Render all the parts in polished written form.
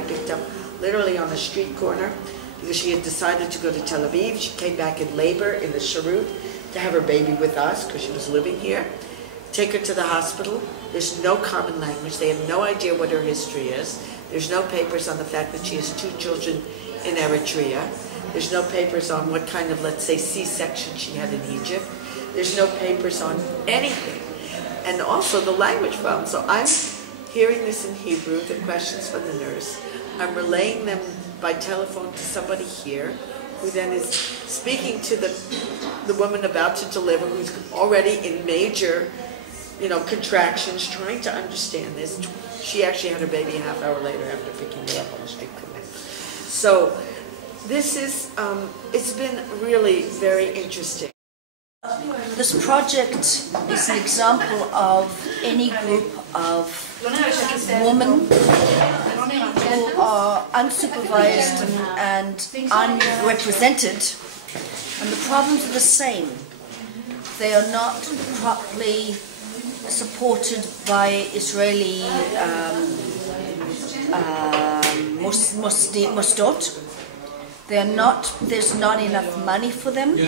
had picked up literally on a street corner because she had decided to go to Tel Aviv. She came back in labor in the Sharut to have her baby with us because she was living here. Take her to the hospital. There's no common language. They have no idea what her history is. There's no papers on the fact that she has 2 children in Eritrea. There's no papers on what kind of, let's say, C-section she had in Egypt. There's no papers on anything. And also the language problem. So I'm hearing this in Hebrew, the questions from the nurse. I'm relaying them by telephone to somebody here, who then is speaking to the woman about to deliver, who's already in major, contractions, trying to understand this. She actually had her baby a half hour later after picking her up on the street corner. So this is, it's been really very interesting. This project is an example of any group of women who are unsupervised and unrepresented, and the problems are the same. They are not properly supported by Israeli mosdot. There's not enough money for them,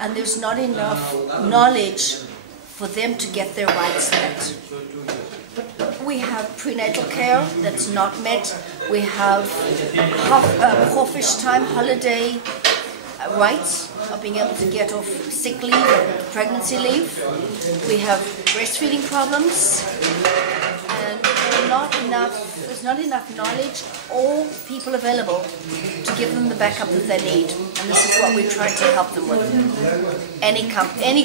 and there's not enough knowledge for them to get their rights met. We have prenatal care that's not met. We have chofish time, holiday rights of being able to get off sick leave and pregnancy leave. We have breastfeeding problems, and there's not enough knowledge or people available to give them the backup that they need. And this is what we're trying to help them with. Any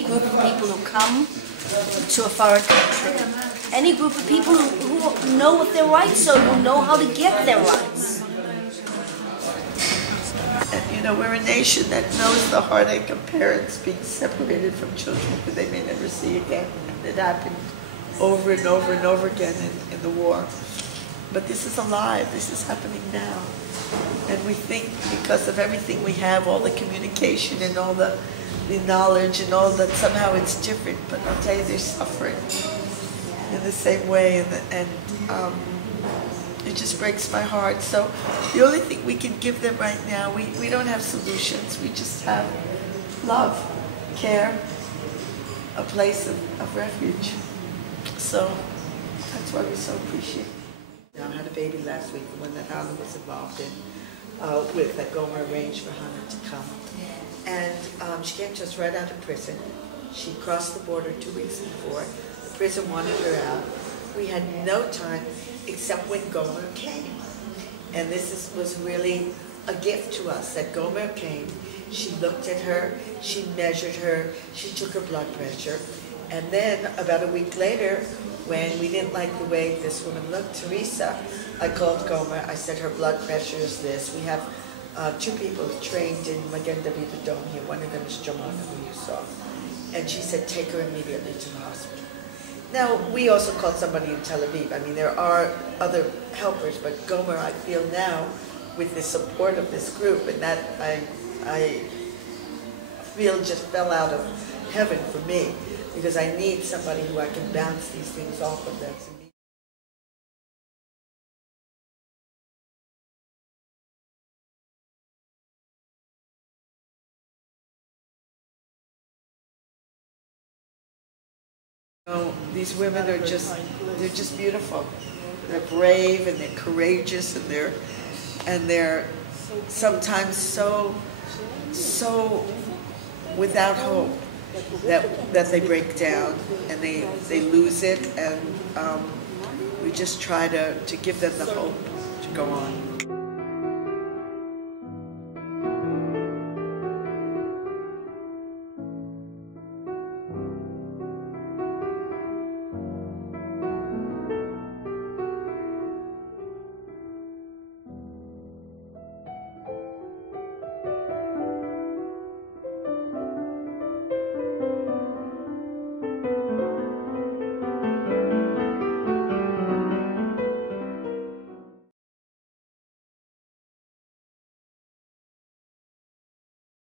group of people who come to a foreign country, any group of people who know what their rights are, who know how to get their rights. And we're a nation that knows the heartache of parents being separated from children who they may never see again. And it happened over and over and over again in the war. But this is alive. This is happening now. And we think because of everything we have, all the communication and all the knowledge and all that, somehow it's different. But I'll tell you, they're suffering in the same way. And it just breaks my heart. So the only thing we can give them right now, we don't have solutions. We just have love, care, a place of refuge. So that's why we so appreciate it. I had a baby last week, the one that Hannah was involved in, that Gomer arranged for Hannah to come. And she came to us right out of prison. She crossed the border 2 weeks before. The prison wanted her out. We had no time except when Gomer came. And this was really a gift to us, that Gomer came. She looked at her, she measured her, she took her blood pressure. And then about a week later, when we didn't like the way this woman looked, Teresa, I called Gomer. I said, her blood pressure is this. We have 2 people trained in Magen David Adom here. One of them is Jamana, who you saw. And she said, take her immediately to the hospital. Now, we also called somebody in Tel Aviv. I mean, there are other helpers, but Gomer, I feel now, with the support of this group, and that I feel just fell out of heaven for me, because I need somebody who I can bounce these things off of them. These women are they're just beautiful. They're brave and they're courageous and they're sometimes so without hope that they break down and they lose it, and we just try to give them the hope to go on.